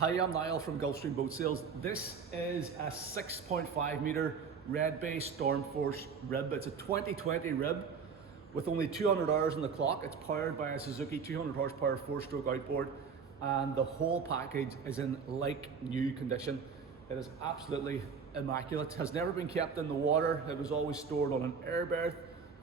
Hi, I'm Niall from Gulfstream Boat Sales. This is a 6.5 meter Redbay Stormforce rib. It's a 2020 rib with only 200 hours on the clock. It's powered by a Suzuki 200 horsepower 4-stroke outboard, and the whole package is in like new condition. It is absolutely immaculate. Has never been kept in the water. It was always stored on an air berth,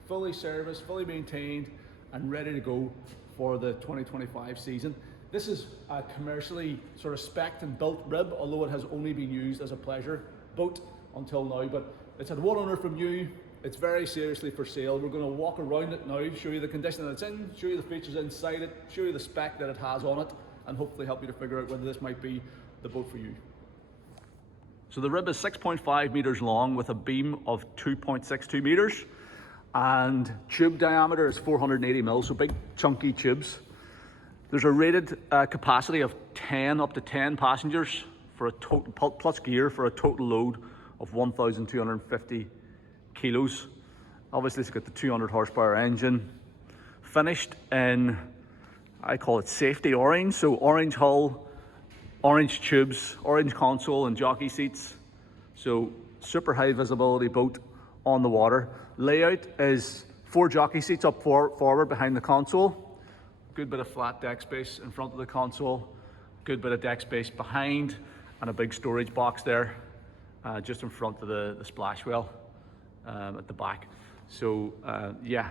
fully serviced, fully maintained, and ready to go for the 2025 season. This is a commercially sort of spec'd and built rib, although it has only been used as a pleasure boat until now. But it's had one owner from new. It's very seriously for sale. We're going to walk around it now, show you the condition that it's in, show you the features inside it, show you the spec that it has on it, and hopefully help you to figure out whether this might be the boat for you. So the rib is 6.5 meters long with a beam of 2.62 meters, and tube diameter is 480 mils, so big chunky tubes. There's a rated capacity of 10, up to 10 passengers for a total, plus gear, for a total load of 1,250 kilos. Obviously it's got the 200 horsepower engine, finished in, I call it safety orange, so orange hull, orange tubes, orange console and jockey seats. So super high visibility boat on the water. Layout is 4 jockey seats up forward behind the console. Good bit of flat deck space in front of the console, good bit of deck space behind, and a big storage box there just in front of the splash well at the back. So yeah,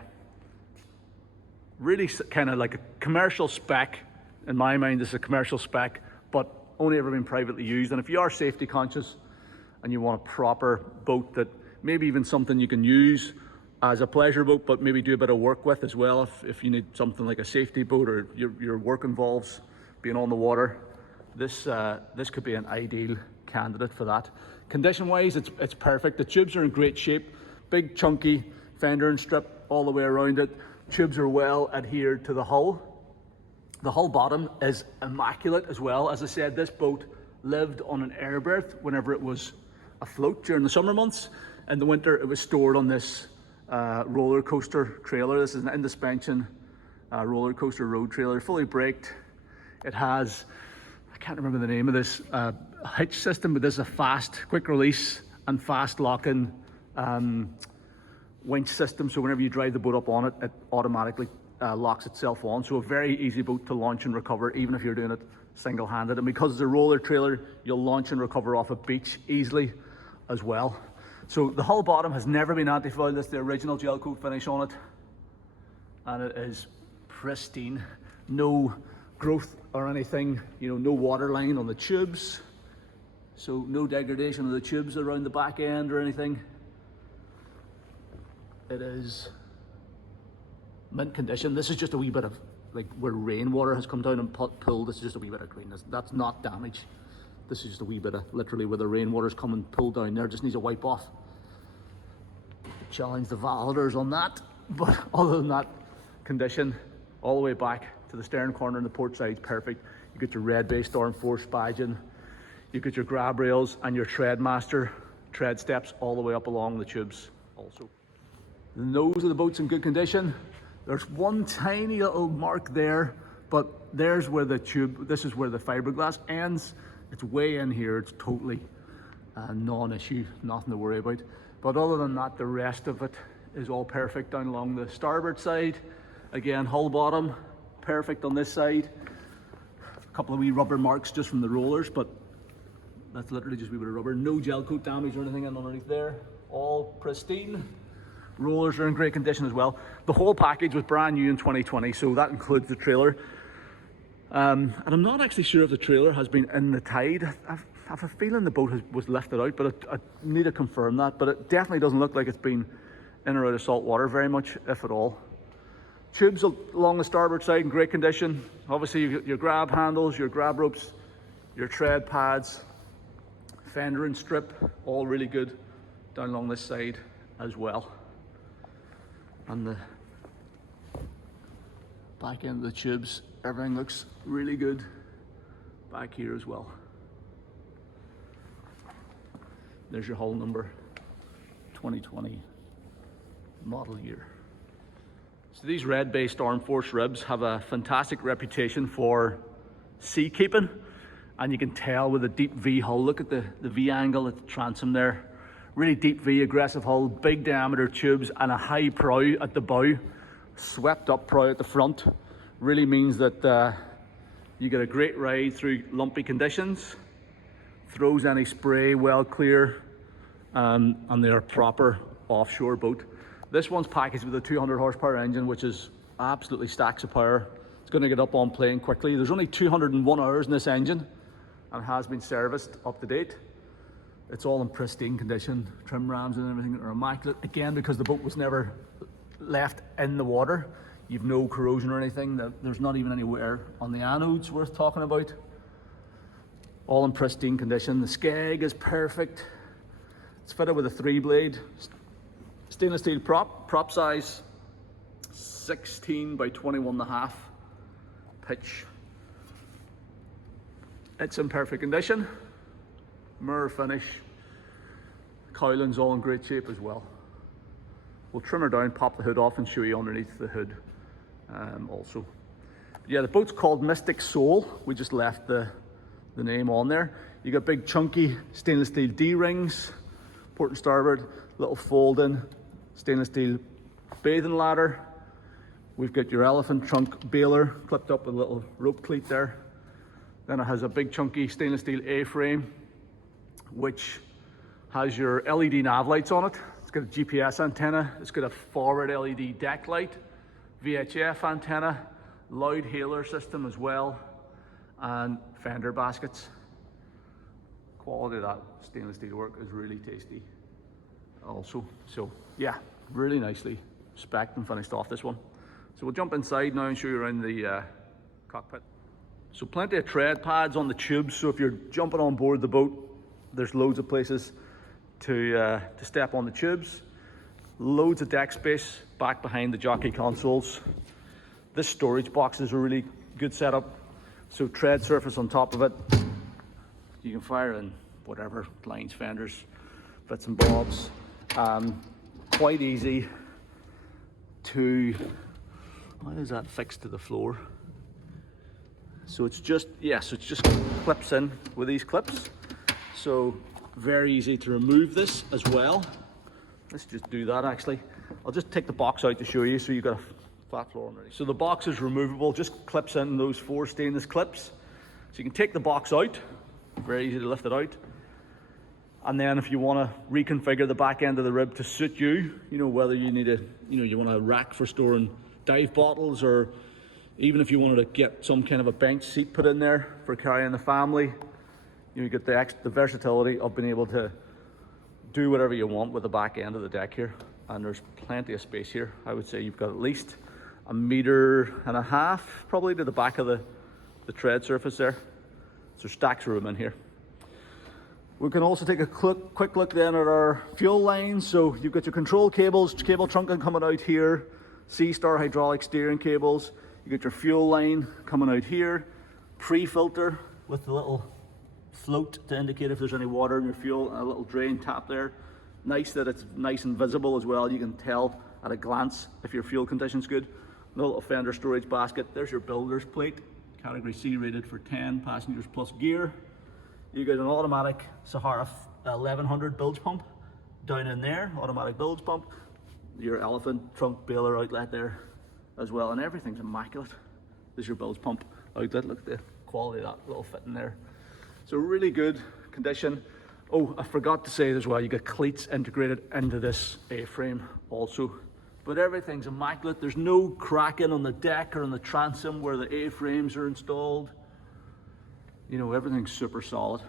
really kind of like a commercial spec. In my mind, this is a commercial spec, but only ever been privately used. And if you are safety conscious and you want a proper boat, that maybe even something you can use as a pleasure boat, but maybe do a bit of work with as well, if you need something like a safety boat, or your work involves being on the water, this could be an ideal candidate for that. Condition wise, it's perfect. The tubes are in great shape, big chunky fender and strip all the way around it. Tubes are well adhered to the hull. The hull bottom is immaculate as well. As I said, this boat lived on an air berth whenever it was afloat during the summer months. In the winter, it was stored on this roller coaster trailer. This is an in-suspension roller coaster road trailer, fully braked. It has, I can't remember the name of this hitch system, but this is a fast, quick release and fast lock-in winch system. So whenever you drive the boat up on it, it automatically locks itself on. So a very easy boat to launch and recover, even if you're doing it single-handed. And because it's a roller trailer, you'll launch and recover off a beach easily as well. So the hull bottom has never been antifouled. That's the original gel coat finish on it, and it is pristine. No growth or anything, you know, no water line on the tubes, so no degradation of the tubes around the back end or anything. It is mint condition. This is just a wee bit of, like, where rainwater has come down and pulled. This is just a wee bit of greenness. That's not damage. This is just a wee bit of, literally, where the rainwater's come and pulled down there, just needs a wipe off. Challenge the validators on that, but other than that, condition all the way back to the stern corner and the port side's perfect. You get your Redbay Stormforce badging, you get your grab rails and your Treadmaster tread steps all the way up along the tubes also. The nose of the boat's in good condition. There's one tiny little mark there, but there's where the tube, this is where the fiberglass ends. It's way in here. It's totally non-issue, nothing to worry about. But other than that, the rest of it is all perfect down along the starboard side. Again, hull bottom, perfect on this side. A couple of wee rubber marks just from the rollers, but that's literally just a wee bit of rubber. No gel coat damage or anything underneath there. All pristine. Rollers are in great condition as well. The whole package was brand new in 2020, so that includes the trailer. And I'm not actually sure if the trailer has been in the tide. I have a feeling the boat was lifted out, but I need to confirm that. But it definitely doesn't look like it's been in or out of salt water very much, if at all. Tubes along the starboard side in great condition. Obviously you've got your grab handles, your grab ropes, your tread pads, fender and strip, all really good down along this side as well. And the back end of the tubes, everything looks really good back here as well. There's your hull number, 2020 model year. So these Redbay Stormforce ribs have a fantastic reputation for sea keeping. And you can tell with the deep V hull, look at the V angle at the transom there. Really deep V, aggressive hull, big diameter tubes, and a high prow at the bow. Swept up prow at the front. Really means that you get a great ride through lumpy conditions. Throws any spray well clear, and they're a proper offshore boat. This one's packaged with a 200 horsepower engine, which is absolutely stacks of power. It's going to get up on plane quickly. There's only 201 hours in this engine and has been serviced up to date. It's all in pristine condition. Trim rams and everything are immaculate. Again, because the boat was never left in the water. You've no corrosion or anything. There's not even any wear on the anodes worth talking about. All in pristine condition. The skeg is perfect. It's fitted with a 3-blade stainless steel prop size 16 by 21.5 pitch. It's in perfect condition. Mirror finish. Cowling's all in great shape as well. We'll trim her down, pop the hood off, and show you underneath the hood also. But yeah, the boat's called Mystic Soul. We just left the name on there. You got big chunky stainless steel D-rings, port and starboard, little fold-in stainless steel bathing ladder. We've got your elephant trunk baler clipped up with a little rope cleat there. Then it has a big chunky stainless steel A-frame, which has your LED nav lights on it. It's got a GPS antenna. It's got a forward LED deck light, VHF antenna, loud hailer system as well, and fender baskets. Quality of that stainless steel work is really tasty also. So yeah, really nicely spec'd and finished off this one. So we'll jump inside now and show you around the cockpit. So plenty of tread pads on the tubes, so if you're jumping on board the boat, there's loads of places to step on the tubes. Loads of deck space back behind the jockey consoles. This storage box is a really good setup. So tread surface on top of it. You can fire in whatever, lines, fenders, bits and bobs. Quite easy to, why is that fixed to the floor? So it's just, yes, it just clips in with these clips. So very easy to remove this as well. Let's just do that actually. I'll just take the box out to show you so you've got a flat floor already. So the box is removable, just clips in those 4 stainless clips. So you can take the box out, very easy to lift it out. And then if you want to reconfigure the back end of the rib to suit you, you know, whether you need a, you know, you want a rack for storing dive bottles, or even if you wanted to get some kind of a bench seat put in there for carrying the family, you get the versatility of being able to do whatever you want with the back end of the deck here. And there's plenty of space here. I would say you've got at least 1.5 meters probably to the back of the tread surface there. So stacks of room in here. We can also take a quick look then at our fuel lines. So you've got your control cables, cable trunking coming out here, C-Star hydraulic steering cables. You get your fuel line coming out here, pre-filter with the little float to indicate if there's any water in your fuel, and a little drain tap there. Nice that it's nice and visible as well. You can tell at a glance if your fuel condition's good. A little fender storage basket. There's your builder's plate, category C rated for 10 passengers plus gear. You get an automatic Sahara 1100 bilge pump down in there, automatic bilge pump. Your elephant trunk baler outlet there as well, and everything's immaculate. There's your bilge pump outlet. Look at the quality of that little fit in there. So really good condition. Oh, I forgot to say as well, you get cleats integrated into this A-frame also. But everything's immaculate. There's no cracking on the deck or on the transom where the A-frames are installed. You know, everything's super solid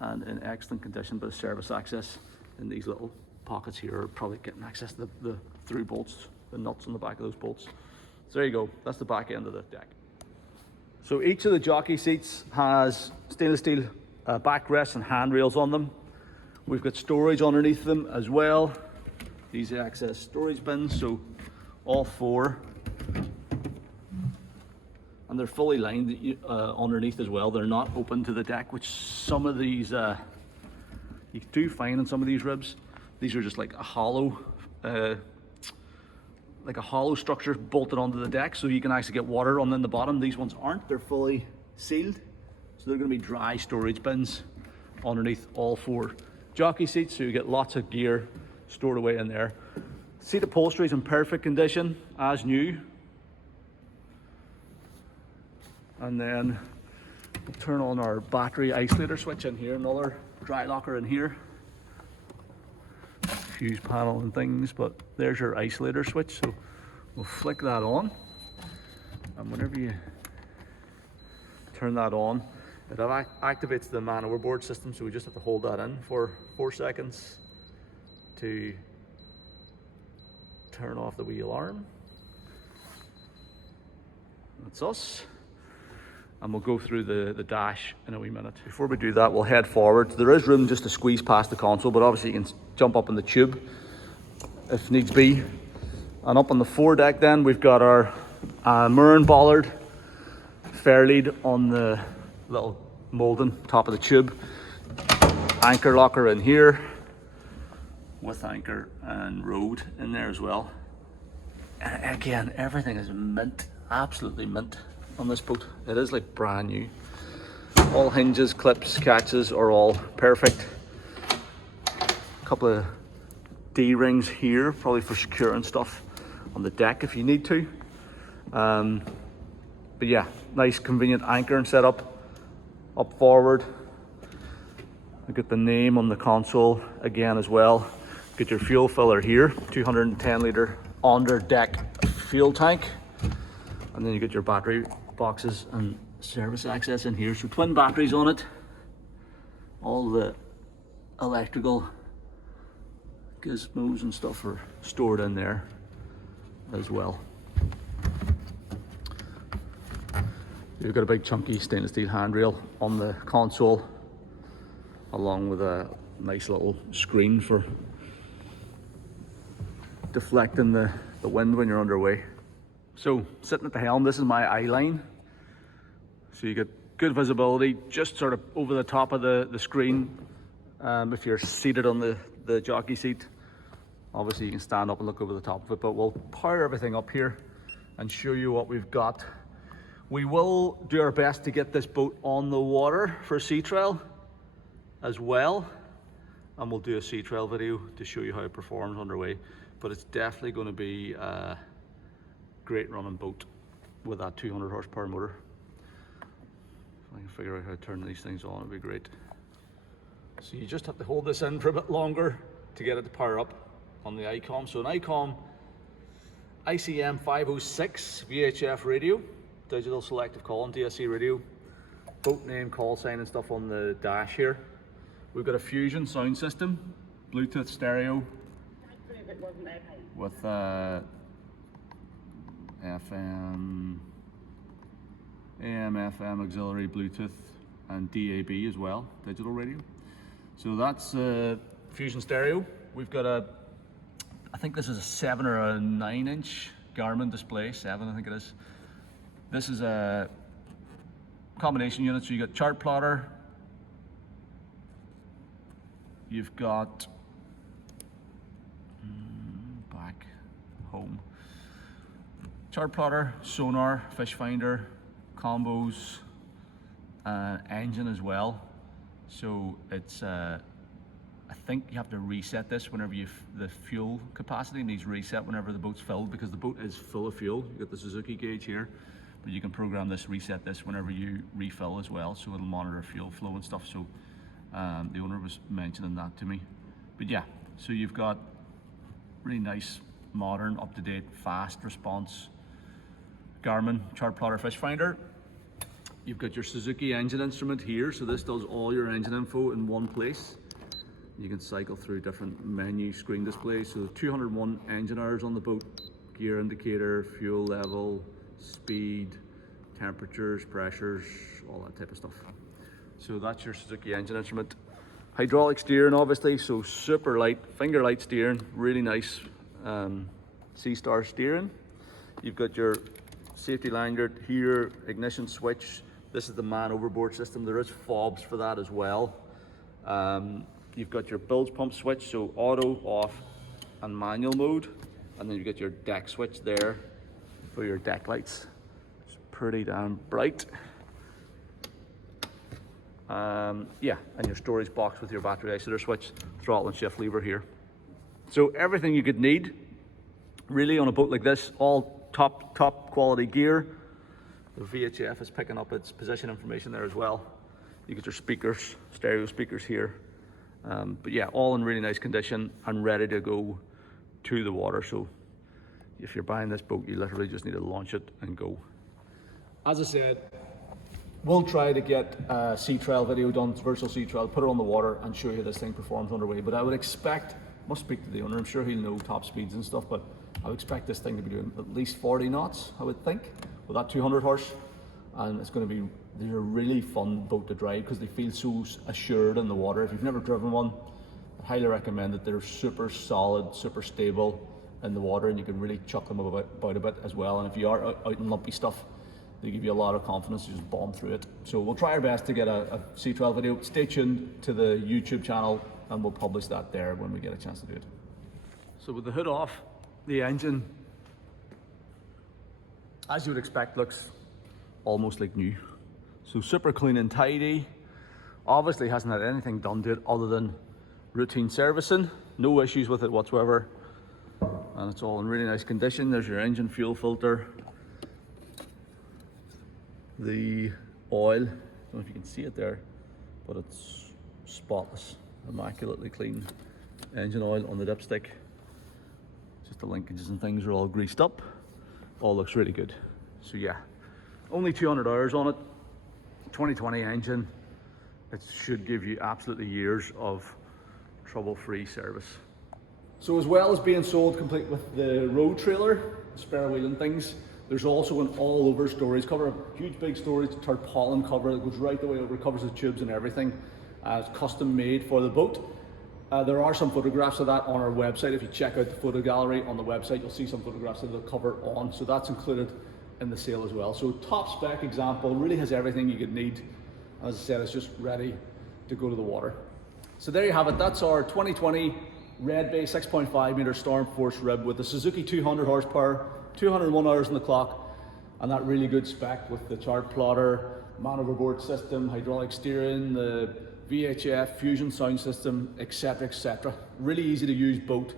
and in excellent condition. But service access in these little pockets here are probably getting access to the through bolts, the nuts on the back of those bolts. So there you go, that's the back end of the deck. So each of the jockey seats has stainless steel backrests and handrails on them. We've got storage underneath them as well. Easy access storage bins, so all 4. And they're fully lined underneath as well. They're not open to the deck, which some of these you do find in some of these ribs. These are just like a hollow structure bolted onto the deck, so you can actually get water on in the bottom. These ones aren't, they're fully sealed. So they're going to be dry storage bins underneath all 4 jockey seats, so you get lots of gear stored away in there. Seat upholstery is in perfect condition, as new. And then we'll turn on our battery isolator switch in here, another dry locker in here. Fuse panel and things, but there's your isolator switch, so we'll flick that on. And whenever you turn that on, it activates the man overboard system, so we just have to hold that in for 4 seconds to turn off the wee alarm. That's us. And we'll go through the dash in a wee minute. Before we do that, we'll head forward. There is room just to squeeze past the console, but obviously you can jump up in the tube if needs be. And up on the foredeck then, we've got our Murren bollard fair lead on the little molding top of the tube. Anchor locker in here with anchor and road in there as well. And again, everything is mint, absolutely mint on this boat. It is like brand new. All hinges, clips, catches are all perfect. A couple of D-rings here, probably for securing stuff on the deck if you need to. But yeah, nice convenient anchoring setup. Up forward, you get the name on the console again as well. Get your fuel filler here, 210 litre under deck fuel tank. And then you get your battery boxes and service access in here. So twin batteries on it. All the electrical gizmos and stuff are stored in there as well. You've got a big chunky stainless steel handrail on the console, along with a nice little screen for deflecting the wind when you're underway. So sitting at the helm, this is my eye line. So you get good visibility just sort of over the top of the screen. If you're seated on the jockey seat, obviously you can stand up and look over the top of it, but we'll power everything up here and show you what we've got. We will do our best to get this boat on the water for a sea trial as well, and we'll do a sea trial video to show you how it performs underway. But it's definitely going to be a great running boat with that 200 horsepower motor. If I can figure out how to turn these things on, it'd be great. So you just have to hold this in for a bit longer to get it to power up on the ICOM. So an ICOM ICM 506 VHF radio, digital selective calling, DSC radio, boat name, call sign and stuff on the dash here. We've got a Fusion sound system, Bluetooth stereo with FM, AM, FM, auxiliary, Bluetooth and DAB as well, digital radio. So that's Fusion stereo. We've got I think this is a 7 or a 9 inch Garmin display, 7 I think it is. This is a combination unit, so you got chart plotter, you've got back home, chart plotter, sonar, fish finder, combos, engine as well. So it's I think you have to reset this whenever the fuel capacity needs reset whenever the boat's filled, because the boat is full of fuel. You've got the Suzuki gauge here, but you can program this, reset this whenever you refill as well, so it'll monitor fuel flow and stuff. So the owner was mentioning that to me. But yeah, so you've got really nice, modern, up-to-date, fast response Garmin chart plotter fish finder. You've got your Suzuki engine instrument here, so this does all your engine info in one place. You can cycle through different menu screen displays. So 201 engine hours on the boat, gear indicator, fuel level, speed, temperatures, pressures, all that type of stuff. So that's your Suzuki engine instrument. Hydraulic steering obviously, so super light, finger light steering, really nice C-Star steering. You've got your safety lanyard here, ignition switch. This is the man overboard system. There is fobs for that as well. You've got your bilge pump switch, so auto, off, and manual mode. And then you get your deck switch there for your deck lights. It's pretty damn bright. Yeah, and your storage box with your battery isolator switch, throttle and shift lever here. So everything you could need really on a boat like this, all top quality gear. The VHF is picking up its position information there as well. You get your speakers, stereo speakers here. But yeah, all in really nice condition and ready to go to the water. So if you're buying this boat, you literally just need to launch it and go. As I said, we'll try to get a sea trial video done, virtual sea trial, put it on the water and show you how this thing performs underway. But I would expect, must speak to the owner, I'm sure he'll know top speeds and stuff, but I would expect this thing to be doing at least 40 knots, I would think, with that 200 horse. And it's going to be, they're a really fun boat to drive because they feel so assured in the water. If you've never driven one, I highly recommend that. They're super solid, super stable in the water, and you can really chuck them about a bit as well. And if you are out in lumpy stuff, they give you a lot of confidence to just bomb through it. So we'll try our best to get a sea trial video. Stay tuned to the YouTube channel and we'll publish that there when we get a chance to do it. So with the hood off, the engine, as you would expect, looks almost like new. So super clean and tidy. Obviously hasn't had anything done to it other than routine servicing. No issues with it whatsoever. And it's all in really nice condition. There's your engine fuel filter. The oil, I don't know if you can see it there, but it's spotless, immaculately clean engine oil on the dipstick. Just the linkages and things are all greased up. All looks really good. So yeah, only 200 hours on it, 2020 engine. It should give you absolutely years of trouble-free service. So as well as being sold complete with the road trailer, spare wheel and things, there's also an all-over storage cover, a huge big storage tarpaulin cover that goes right the way over, covers the tubes and everything. It's custom made for the boat. There are some photographs of that on our website. If you check out the photo gallery on the website, you'll see some photographs of the cover on. So that's included in the sale as well. So top spec example, really has everything you could need. As I said, it's just ready to go to the water. So there you have it. That's our 2020 Redbay 6.5 meter Stormforce rib with the Suzuki 200 horsepower, 201 hours on the clock, and that really good spec with the chart plotter, man overboard system, hydraulic steering, the VHF, fusion sound system, etc, etc. Really easy to use boat,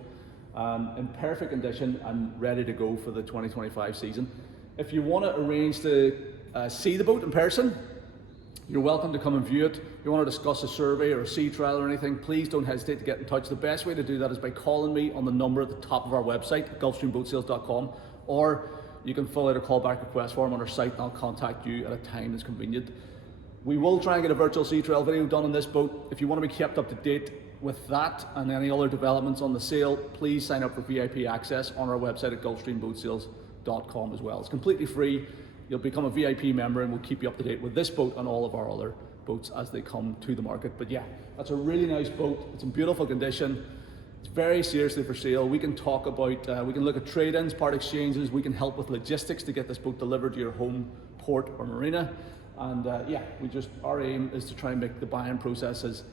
in perfect condition and ready to go for the 2025 season. If you want to arrange to see the boat in person, you're welcome to come and view it. If you want to discuss a survey or a sea trial or anything, please don't hesitate to get in touch. The best way to do that is by calling me on the number at the top of our website, gulfstreamboatsales.com, or you can fill out a callback request form on our site and I'll contact you at a time that's convenient. We will try and get a virtual sea trial video done on this boat. If you want to be kept up to date with that and any other developments on the sale, please sign up for VIP access on our website at gulfstreamboatsales.com as well. It's completely free. You'll become a VIP member and we'll keep you up to date with this boat and all of our other boats as they come to the market. But yeah, that's a really nice boat. It's in beautiful condition. It's very seriously for sale. We can talk about, we can look at trade-ins, part exchanges. We can help with logistics to get this boat delivered to your home port or marina. And yeah, our aim is to try and make the buying process as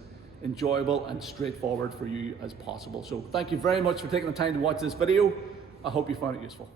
enjoyable and straightforward for you as possible. So thank you very much for taking the time to watch this video. I hope you found it useful.